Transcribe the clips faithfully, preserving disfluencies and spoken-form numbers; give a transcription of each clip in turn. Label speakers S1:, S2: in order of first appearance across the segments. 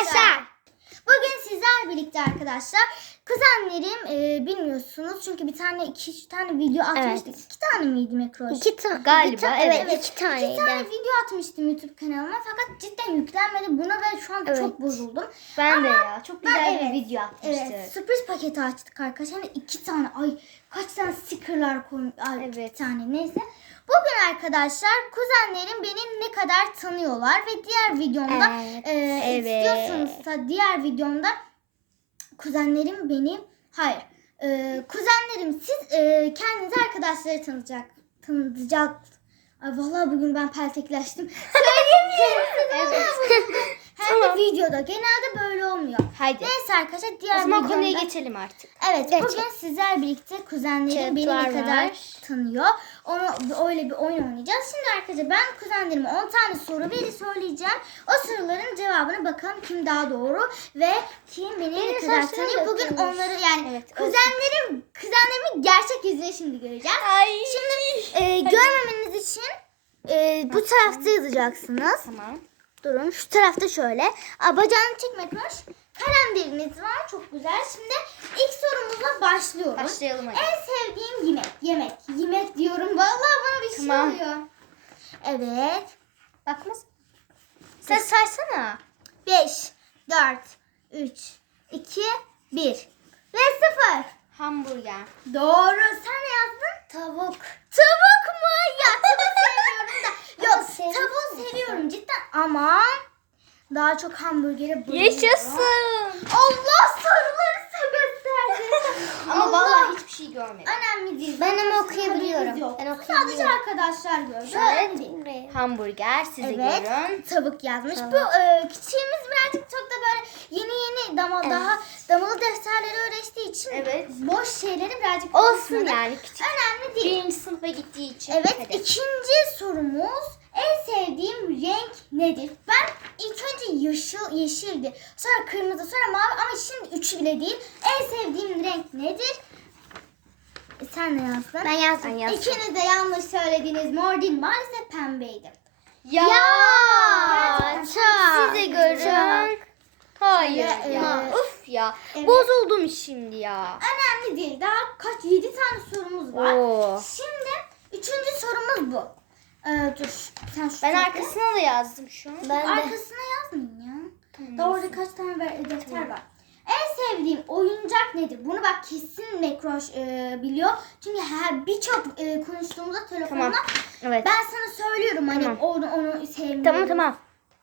S1: arkadaşlar.
S2: Bugün sizler birlikte arkadaşlar. Kuzenlerim e, bilmiyorsunuz çünkü bir tane iki üç tane video atmıştık.
S1: Evet.
S2: İki tane miydi Mekroş?
S1: İki tane
S3: Galiba,
S1: iki ta-
S3: evet.
S1: evet, iki taneydi.
S2: İki tane video atmıştım YouTube kanalıma fakat cidden yüklenmedi. Buna ve şu an
S1: Evet.
S2: çok bozuldum.
S3: Ben de ya. Çok güzel
S2: ben-
S3: bir
S2: evet,
S3: video atmıştık.
S2: Evet, sürpriz paketi açtık arkadaşlar. Yani iki tane, ay kaç tane stickerlar koymuş. Ay,
S3: Evet.
S2: iki tane neyse. Bugün arkadaşlar kuzenlerim beni ne kadar tanıyorlar ve diğer videomda
S1: Evet.
S2: e,
S3: Evet.
S2: istiyorsanız da diğer videomda kuzenlerim beni hayır e, kuzenlerim siz e, kendinizi arkadaşları tanıyacak tanıtacak. Ay vallahi bugün ben peltekleştim. Söyleyemiyorum.
S3: Evet.
S2: Hem de videoda genelde böyle olmuyor.
S3: Haydi.
S2: Neyse arkadaşlar diğer
S3: O zaman
S2: videomda.
S3: konuya geçelim artık.
S2: Evet
S1: Geçelim.
S2: bugün sizler birlikte kuzenlerim beni ne
S1: Kağıtlar
S2: kadar
S1: var.
S2: tanıyor. Onu öyle bir oyun oynayacağız. Şimdi arkadaşlar ben kuzenlerime on tane soru veri söyleyeceğim. O soruların cevabını bakalım kim daha doğru ve kim beni ne
S1: Benim
S2: kadar
S1: saçlarım
S2: tanıyor. Bugün
S1: dökülmüş.
S2: onları yani
S3: Evet, olsun.
S2: kuzenlerim kuzenlerimin gerçek yüzünü şimdi göreceğiz.
S3: Ay.
S2: Şimdi e, görmemeniz için e, bu tarafta yazacaksınız.
S3: Tamam.
S2: Durun şu tarafta şöyle. Aa, bacağını çekme Kroş. Kalemleriniz var çok güzel. Şimdi ilk sorumuzla başlıyoruz.
S3: Başlayalım hadi.
S2: En sevdiğim yemek. Yemek. Yemek diyorum. Vallahi bana bir
S3: Tamam.
S2: şey oluyor. Evet.
S3: Bakmaz. Sen saysana.
S2: beş, dört, üç, iki, bir. Ve sıfır.
S3: Hamburger.
S2: Doğru. Sen ne yazdın?
S1: Tavuk.
S2: Tavuk mu? Ya tavuk sevmiyorum da. Yok
S1: seviyorum.
S2: tavuğu seviyorum cidden ama daha çok hamburgere bayılıyorum.
S3: Yaşasın.
S2: Allah soruları size gösterdi.
S3: Ama
S2: Allah.
S3: vallahi hiçbir şey görmedim.
S2: Önemli değil.
S1: Ben
S2: Zaten
S1: ama
S2: sizin
S1: okuyabiliyorum.
S2: haberiniz yok.
S1: Ben
S2: Sadece
S1: okuyabiliyorum.
S2: arkadaşlar gördü.
S1: Evet.
S2: Önemli değil.
S3: Hamburger size
S2: Evet.
S3: görün.
S2: Tavuk yazmış.
S1: Tavuk.
S2: Bu e, küçüğümüz birazcık çok da böyle yeni yeni dama,
S1: Evet.
S2: daha damalı defterleri öğrettiği için
S3: Evet.
S2: boş şeyleri birazcık
S3: Olsun
S2: konuşmadı.
S3: yani. Küçük.
S2: Önemli değil.
S3: Birinci sınıfa gittiği için.
S2: Evet,
S3: Hadi.
S2: ikinci sorumuz en sevdiğim renk nedir? Ben ilk önce yeşil yeşildi. Sonra kırmızı, sonra mavi ama şimdi üçü bile değil. En sevdiğim renk nedir? E, sen ne yazdın?
S1: Ben yazdım.
S3: Ben yazdım.
S2: İkiniz de yanlış söylediniz. Mor değil, maalesef pembeydi.
S3: Ya.
S2: Gerçekten
S1: çok.
S3: Size görün. Hayır
S2: Şöyle,
S3: ya.
S2: e,
S3: Uf ya.
S2: evet.
S3: Bozuldum şimdi ya.
S2: Önemli değil. Daha kaç? Yedi tane sorumuz var.
S3: Oo.
S2: Şimdi üçüncü sorumuz bu. Ee, dur. Sen şu
S3: Ben
S2: tarafa-
S3: arkasına da yazdım şu an.
S1: Ben de.
S2: Arkasına yazmayın ya.
S3: Tamam,
S2: Daha orada
S3: olsun.
S2: kaç tane ver- defter var. En sevdiğim oyuncak nedir? Bunu bak kesin Mekroş e, biliyor. Çünkü her birçok e, konuştuğumuzda telefonla
S3: Tamam. Evet.
S2: ben sana söylüyorum hani
S3: Tamam.
S2: onu onu sevmiyorum.
S3: Tamam tamam.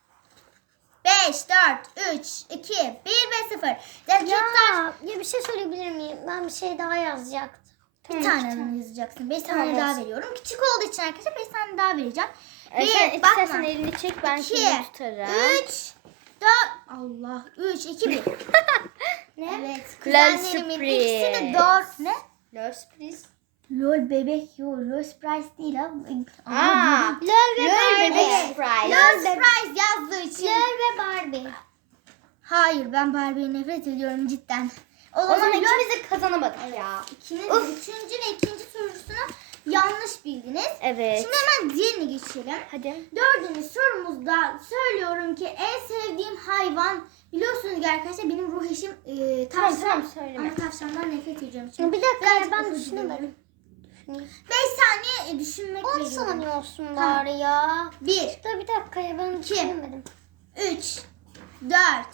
S2: beş, dört, üç, iki, bir ve sıfır. Defter
S1: Ya, ya bir şey söyleyebilir miyim? Ben bir şey daha yazacaktım.
S2: bir
S3: Tamam,
S2: tane
S3: iki tane.
S2: yazacaksın. Beş
S3: Tamam,
S2: tane daha
S3: olsun.
S2: veriyorum. Küçük olduğu için arkadaşlar beş tane daha vereceğim.
S3: Ee, sen
S2: Bir, bakma.
S3: istersen elini çek ben
S2: İki,
S3: şimdi tutarım.
S2: üç, dört, Allah, üç, iki, bir.
S1: Ne?
S2: Evet.
S3: Lol
S2: Kuzenlerimin
S3: sürpriz.
S2: ikisi de dört. Ne?
S3: Lol sürpriz.
S2: Lol bebek yok. Lol surprise değil abi.
S3: Aa.
S1: Lol ve
S3: Lol
S1: Barbie.
S3: bebek
S2: Evet.
S3: surprise.
S2: Lol surprise yazdığı için.
S1: Lol ve Barbie.
S2: Hayır ben Barbie'ye nefret ediyorum cidden. O
S3: O
S2: zaman,
S3: zaman
S2: lol
S3: ikimiz de kazanamadık ya.
S2: ikiniz
S3: Of.
S2: üçüncü ve ikinci sorusunu yanlış bildiniz.
S3: Evet.
S2: Şimdi hemen diğerine geçelim.
S3: Hadi.
S2: Dördüncü sorumuzda söylüyorum ki en sevdiğim hayvan biliyorsunuz ki arkadaşlar benim ruh eşim e,
S3: Tamam
S2: tavşan.
S3: tamam söyleme.
S2: Ama tavşandan nefret ediyorum. Çünkü
S1: Bir dakika
S2: birazcık
S1: ya ben
S2: özür
S1: düşünemedim.
S2: dilerim.
S1: Düşüneyim.
S2: beş saniye e, düşünmek
S1: on
S2: veriyorum.
S1: saniye olsun
S2: Tamam.
S1: bari ya.
S2: bir,
S1: Dur bir dakika ya ben
S2: İki.
S1: düşünemedim.
S2: üç, dört,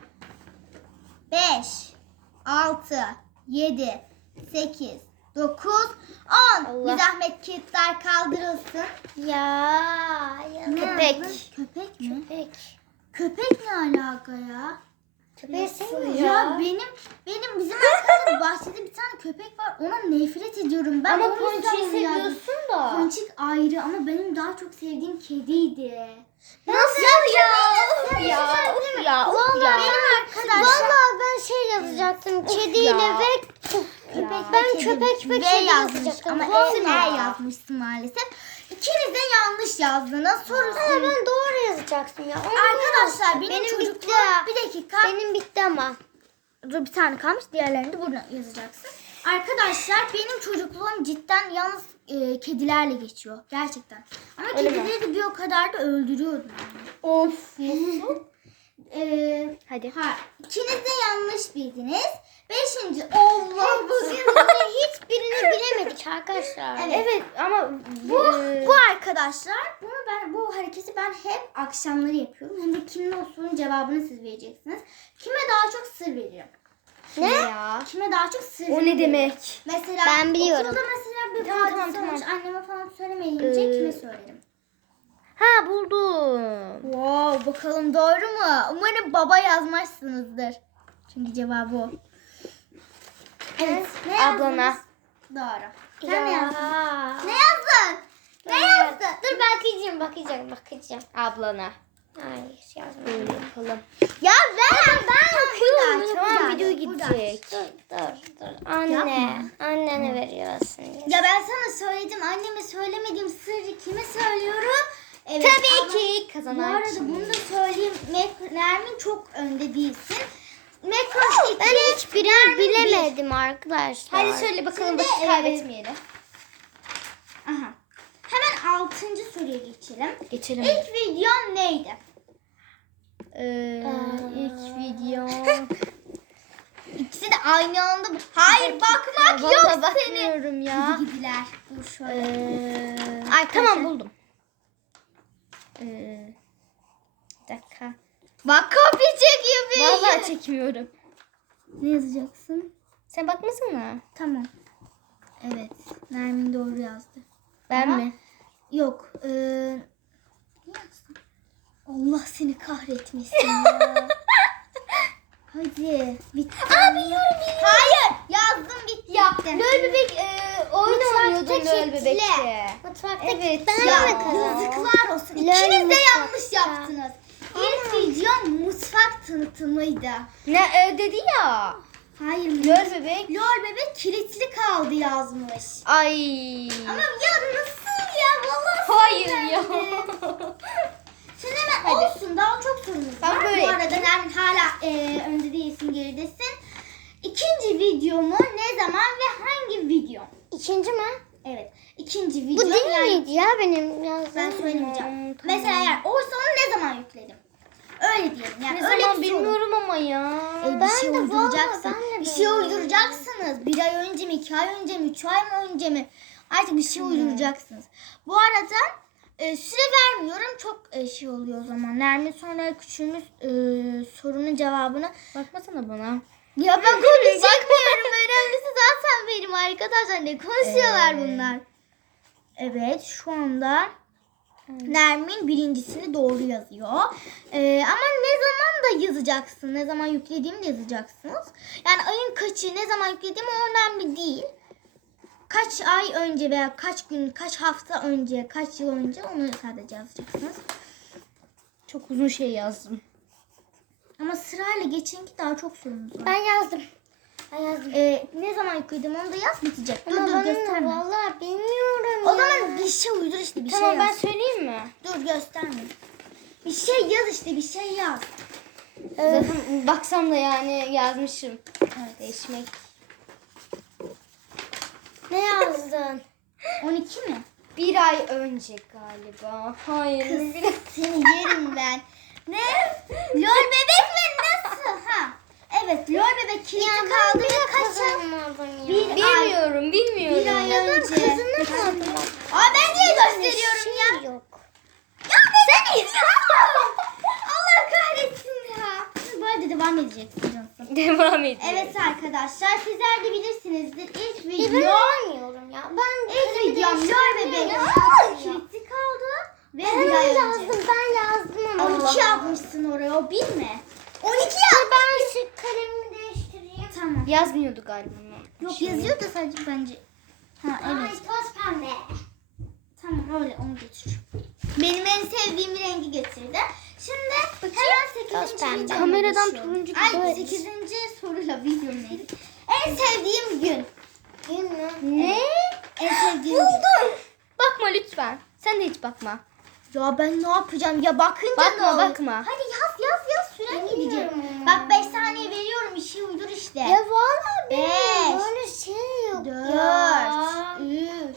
S2: beş, altı, yedi, sekiz, dokuz, on.
S3: Allah.
S2: Bir zahmet kağıtlar kaldırılsın.
S1: Ya. ya.
S2: Ne
S3: Köpek.
S2: yazdın? Köpek mi?
S1: Köpek.
S2: Köpek ne alaka ya?
S1: Köpeği
S3: Nasıl
S1: sevmiyor
S2: Ya,
S1: ya.
S2: benim benim bizim arkadaşlar bahçede bir tane köpek var. Ona nefret ediyorum. Ben
S3: Ama
S2: onu
S3: ponçiyi
S2: yüzden onu yazdım.
S3: seviyorsun da.
S2: Ponçik ayrı ama benim daha çok sevdiğim kediydi.
S3: Nasıl ya? Of ya. Of ya. Of ya.
S2: Benim arkadaşlar
S1: Vallahi ben şey yazacaktım. Kediyle
S3: ya.
S1: ve
S2: köpek
S3: Ya.
S1: Ben
S2: ve kedi.
S1: köpek ve
S2: V
S1: kedi
S2: yazmış
S1: yazacaktım.
S2: ama
S1: Vallahi.
S2: E, E yazmışsın maalesef. İkiniz de yanlış yazdınız. Sorusu.
S1: Ama ben doğru yazacaktım ya. Onu
S2: Arkadaşlar
S1: yazdım.
S2: benim,
S1: benim
S2: çocukluğum
S1: bitti.
S2: bir dakika.
S1: Benim bitti ama.
S2: Dur bir tane kalmış. Diğerlerini de burada yazacaksın. Arkadaşlar benim çocukluğum cidden yalnız e, kedilerle geçiyor. Gerçekten. Ama
S3: Öyle mi?
S2: kedileri de bir o kadar da öldürüyordum. Yani.
S3: Of. Nasıl?
S2: E,
S3: Hadi.
S2: Ha, ikiniz de yanlış bildiniz. Beşinci. Allah
S1: Biz bunların hiçbirini bilemedik arkadaşlar.
S2: Evet.
S3: Evet ama
S2: Bu,
S3: e,
S2: bu arkadaşlar, bunu ben bu hareketi ben hep akşamları yapıyorum. Hem de kimin o sorunun cevabını siz vereceksiniz. Kime daha çok sır veririm?
S3: ne ya?
S2: Kime daha çok sır
S3: O ne
S2: veririm?
S3: demek?
S2: Mesela
S1: Ben biliyorum.
S2: okulda mesela bir
S3: Tamam,
S2: hadise
S3: tamam,
S2: olmuş,
S3: tamam.
S2: anneme falan söylemeyince
S3: Ee,
S2: kime söylerim?
S3: Ha buldum.
S2: Wow, bakalım doğru mu? Umarım baba yazmazsınızdır. Çünkü cevabı o. Evet. Ne
S3: Ablana.
S2: yazdınız? Doğru. Sen ne yazdın?
S1: Ya.
S2: Ne yazdın? Ne yazdın?
S1: Dur bakacağım bakacağım bakacağım.
S3: Ablana.
S1: Hayır yazmadım.
S3: Böyle yapalım.
S2: Ya ver. Ben
S1: bakıyorum,
S3: Tamam video gidecek.
S1: Dur dur dur. Anne.
S2: Yapma.
S1: Annene veriyorsun.
S2: Ya ben sana söyledim. Anneme söylemediğim sırrı kime söylüyorum? Evet,
S3: Tabii
S2: ama
S3: ki
S2: Bu
S3: kazanan
S2: arada
S3: kim?
S2: bunu da söyleyeyim. Mek- Nermin çok önde değilsin. Mekroş iki.
S1: Ben hiçbirini bilemedim arkadaşlar.
S3: Hadi söyle bakalım
S2: Şimdi,
S3: vakit
S2: e,
S3: kaybetmeyelim.
S2: Aha. Hemen altıncı soruya geçelim.
S3: Geçelim.
S2: İlk videon neydi?
S3: Ee, ilk video.
S2: İkisi de aynı anda. Hayır bakmak
S3: Vallahi
S2: yok senin.
S3: bakmıyorum ya.
S2: Gidi gidiler. Dur şöyle.
S3: Ee,
S2: Arkadaşlar-
S3: tamam buldum. Ee, bir dakika.
S2: Bak kopya çekiyor beni.
S3: Vallahi çekmiyorum.
S2: Ne yazacaksın?
S3: Sen bakmasana.
S2: Tamam. Evet. Nermin doğru yazdı.
S3: Ben
S2: Ama-
S3: mi?
S2: Yok. Ee, ne yazdım? Allah seni kahretmesin ya. Hadi. Bitti.
S3: Aa biliyorum biliyorum.
S2: Hayır. Yazdım bitti.
S3: Ya
S2: Bitti.
S3: Löl bebek e, oyun
S1: Mutfakta
S3: oynuyordun Löl
S1: kitle.
S3: bebekte.
S1: Mutfakta
S3: Evet
S1: ben
S3: ya.
S1: mi kazandım?
S2: Yazıklar olsun.
S1: Lol
S2: İkiniz de
S1: mutfakta.
S2: yanlış yaptınız. İlk videom mutfak tanıtımıydı.
S3: Ne e, dedi ya.
S2: Hayır.
S3: Löl bebek.
S2: Lol bebek kilitli kaldı yazmış.
S3: Ay.
S2: Ama ya nasıl ya? Vallahi
S3: Hayır ya.
S2: sinirlendim. Şimdi hemen olsun. Daha çok sorumuz
S3: Ben
S2: var.
S3: böyle
S2: Bu arada Nermin hala e, önde değilsin, geridesin. İkinci videomu ne zaman ve hangi video?
S1: İkinci mi?
S2: Evet. İkinci
S1: Bu
S2: video.
S1: değil
S2: yani
S1: miydi ya benim yazdığım?
S2: ben söylemeyeceğim.
S3: Tamam, tamam.
S2: Mesela eğer oysa onu ne zaman yükledim? Öyle diyelim. Yani
S3: Ne
S2: öyle
S3: zaman
S2: bir soru.
S3: bilmiyorum ama ya.
S2: E, bir
S1: Ben
S2: şey
S1: de
S2: uyduracaksın.
S1: vallahi ben de
S2: Bir şey
S1: bilmiyorum.
S2: uyduracaksınız. Bir ay önce mi, iki ay önce mi, üç ay mı önce mi? Artık bir şey uyduracaksınız. Bu arada e, süre vermiyorum. Çok e, şey oluyor o zaman. Nermin sonra küçüğümüz e, sorunun cevabını.
S3: Bakmasana bana.
S2: Ya ben konuşamıyorum. Önemlisi zaten benim arkadaşlar. Ne konuşuyorlar
S3: Evet.
S2: bunlar? Evet şu anda Nermin birincisini doğru yazıyor. Ee, ama ne zaman da yazacaksın. Ne zaman yüklediğimi de yazacaksınız. Yani ayın kaçı, ne zaman yüklediğim o önemli değil. Kaç ay önce veya kaç gün, kaç hafta önce, kaç yıl önce onu sadece yazacaksınız.
S3: Çok uzun şey yazdım.
S2: Ama sırayla geçin ki daha çok sorunuz var.
S1: Ben yazdım. Ben yazdım.
S2: Ee, ne zaman yükledim onu da yaz, bitecek. Dur
S1: Ama
S2: dur
S1: ben
S2: gösterme.
S1: vallahi bilmiyorum
S2: O
S1: ya.
S2: zaman bir şey uydur işte, bir
S3: Tamam
S2: şey
S3: ben
S2: yaz.
S3: söyleyeyim mi?
S2: Dur gösterme. Bir şey yaz işte, bir şey yaz.
S3: Zaten baksam da yani yazmışım.
S2: Evet.
S3: Değişmek.
S1: Ne yazdın?
S2: on iki mi?
S3: Bir ay önce galiba. Hayır.
S2: Kız
S3: bir-
S2: seni yerim ben. Ne? Lol bebek mi? Nasıl? Ha. Evet, lol bebek kilitli kaldı ve kaç ay?
S1: Kazanmadım ya.
S2: Bir ay.
S3: Bilmiyorum, bilmiyorum.
S2: Bir ay
S1: Ben
S2: önce.
S1: kazanamadım.
S2: Aa ben niye
S1: Böyle
S2: gösteriyorum
S1: şey
S2: ya?
S1: Yok.
S2: Ya sen Allah kahretsin ya. Bu arada devam edeceksin Cansu.
S3: Devam ediyor.
S2: Evet arkadaşlar, sizler de bilirsinizdir. İlk
S1: Ben
S2: video,
S1: bilmiyorum ya. Ben
S2: ilk videom lol bebek
S1: Ya.
S2: kilitli kaldı ve
S1: Ben
S2: bir ay önce.
S1: yazdım. Ben yazdım ama.
S2: on iki yapmışsın oraya, o bir mi? on iki yap.
S1: Ben şu kalemimi değiştireyim.
S2: Tamam.
S3: Yazmıyordu galiba.
S2: Yok yazıyor da sadece bence. Ha
S1: Ay
S2: evet.
S1: toz pembe.
S2: Tamam öyle, onu götür. Benim en sevdiğim rengi getirdi. Şimdi hemen
S1: Toz
S2: sekizinci
S1: pembe.
S2: videoya
S3: Kameradan
S2: geçiyorum.
S3: turuncu
S2: Ay
S3: gibi.
S2: sekizinci soruyla videom neydi? En sevdiğim gün.
S1: Gün mü?
S3: Ne?
S2: En sevdiğim gün.
S3: Buldum. Bakma lütfen. Sen de hiç bakma.
S2: Ya ben ne yapacağım? Ya bakınca
S3: Bakma,
S2: ne olur?
S3: bakma.
S2: Hadi yaz yaz yaz, süren gidecek.
S1: Bilmiyorum.
S2: Bak beş saniye veriyorum, bir şey uydur işte.
S1: Ya vallahi
S2: Beş.
S1: benim böyle şey yok
S2: Dört.
S1: ya.
S2: Üç.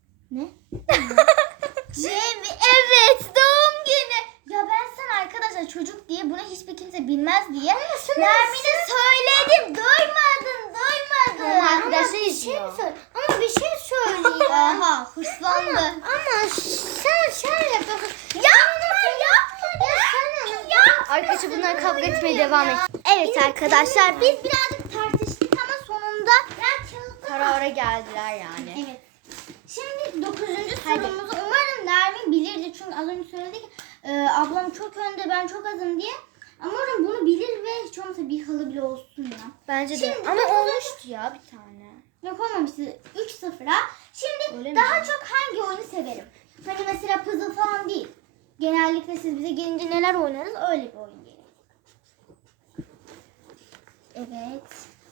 S2: Ne? Cem, evet doğum günü. Ya ben sana arkadaşlar çocuk diye, bunu hiçbir kimse bilmez diye Nermin'e söyledim. Duymadın, duymadın.
S3: Ama arkadaşlar
S1: Ama bir şey
S3: izliyor.
S1: söyle. Ama bir şey söyleyeyim.
S2: Aha, hırslandı.
S1: Ama sen şöyle yapıyorsun.
S2: Yapma, yapma. Yapma.
S3: Arkadaşlar bunlar kavga etmeye devam et.
S2: Evet arkadaşlar, biz birazcık tartıştık ama sonunda
S3: Karara geldiler yani.
S2: evet. Şimdi dokuzuncu sorumuzu umarım Nermin bilirdi, çünkü az önce söyledik e, ablam çok önde, ben çok azım diye. Umarım bunu bilir ve hiç olmazsa bir halı bile olsun ya.
S3: Bence de.
S2: Şimdi
S3: Ama
S2: dokuzuncu-
S3: olmuştu ya bir tane.
S2: Yok, olmamıştı. üç sıfıra. Şimdi
S3: Öyle mi?
S2: daha çok hangi oyunu severim? Hani mesela puzzle falan değil. Genellikle siz bize gelince neler oynarız, öyle bir oyun geliyor. Evet.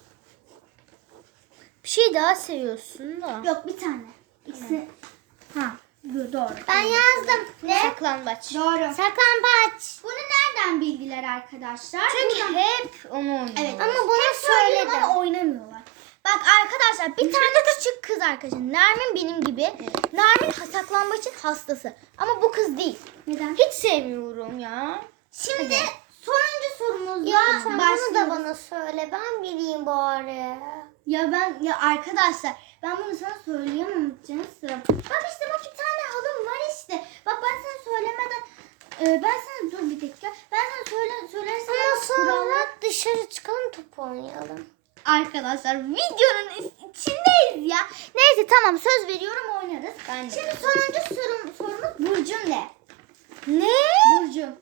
S3: Bir şey daha seviyorsun da.
S2: Yok, bir tane. İkisi. Ha, dur, doğru.
S1: Ben yazdım.
S2: Ne?
S3: Saklambaç.
S2: Doğru.
S1: Saklambaç.
S2: Bunu nereden bildiler arkadaşlar?
S3: Çünkü
S2: Buradan-
S3: hep onu oynuyor.
S2: Evet.
S1: Ama
S2: Hep
S1: bunu
S2: söylüyorum
S1: söyledim.
S2: ama oynamıyorlar. Bak arkadaşlar, bir tane küçük kız arkadaşım. Nermin benim gibi. Nermin saklambaçın hastası. Ama bu kız değil. Neden?
S3: Hiç sevmiyorum ya.
S2: Şimdi sonuncu sorumuzla
S1: Ya sen bunu da
S2: başlıyoruz.
S1: bana söyle. Ben bileyim bari.
S2: Ya ben ya arkadaşlar, ben bunu sana söyleyemem canım. Bak işte, bak bir tane halım var işte. Bak ben sana söylemeden e, ben sana dur bir dakika. Ben sana söyle söylersem
S1: Ama sonra
S2: kurallar.
S1: dışarı çıkalım, top oynayalım.
S2: Arkadaşlar videonun içindeyiz ya. Neyse tamam, söz veriyorum, oynarız.
S3: Ben de.
S2: Şimdi sonuncu sorum, sorumuz Burcu'm ne?
S3: Ne?
S2: Burcu'm.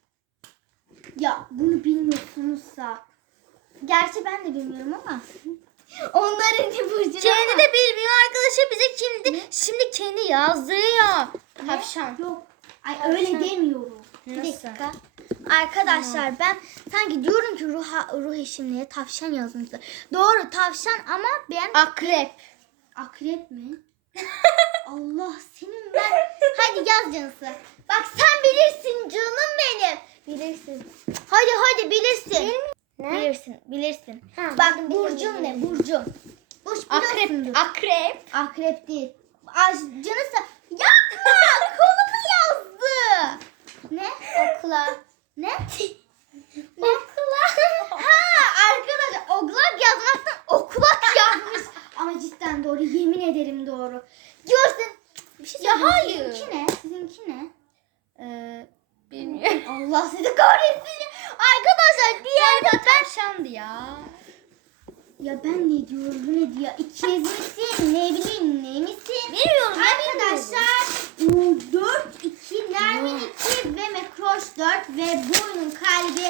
S2: Ya bunu bilmiyorsunuzsa. Gerçi ben de bilmiyorum ama. Onların ne Burcu'm
S3: Kendi
S2: ama.
S3: de bilmiyor arkadaşlar, bize şimdi şimdi kendi yazdırıyor. Tavşan.
S2: Yok. Ay öyle demiyorum. Bir
S3: Nasıl?
S2: dakika. Arkadaşlar ben sanki diyorum ki ruh, ruh eşimliğe tavşan yazmışlar. Doğru, tavşan ama ben
S3: Akrep.
S2: akrep mi? Allah senin ben. Hadi yaz canısı. Bak sen bilirsin canım benim. Bilirsin. Hadi hadi bilirsin.
S1: Ne?
S2: Bilirsin, bilirsin.
S1: Ha,
S2: Bak
S1: bildim,
S2: burcum
S1: bildim.
S2: ne? Burcum. Burç
S3: Akrep.
S2: biliyorsundur.
S3: Akrep.
S2: Akrep değil. Ay, canısı. Yapma! Kolumu yazdı. Ne?
S1: Okula.
S2: Ne?
S1: Okula.
S2: Ha arkadaşlar, oglak yazmaktan okulak yazmış. Ama cidden doğru, yemin ederim doğru. Görsün. Bir şey
S3: Ya
S2: söyleyeyim.
S3: hayır.
S2: Sizinki ne? Sizinki ne?
S3: Ee, bilmiyorum.
S2: Allah sizi kahretsin. Arkadaşlar diğer
S3: Nerede tavşandı ya?
S2: ya ben ne diyorum, bu ne diyor? İkiz misin? Ne bileyim, ne misin?
S3: Bilmiyorum.
S2: Arkadaşlar dört iki, Nermin iki ve Mekroş dört ve burnun kalbi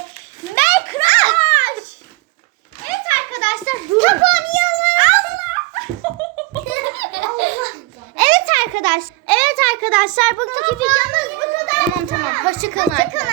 S2: Mekroş. Evet arkadaşlar. Top oynayalım. Allah. Evet arkadaş. Evet arkadaşlar, bugünkü videomuz bu kadar.
S3: Tamam tamam. Hoşçakalın arkadaşlar.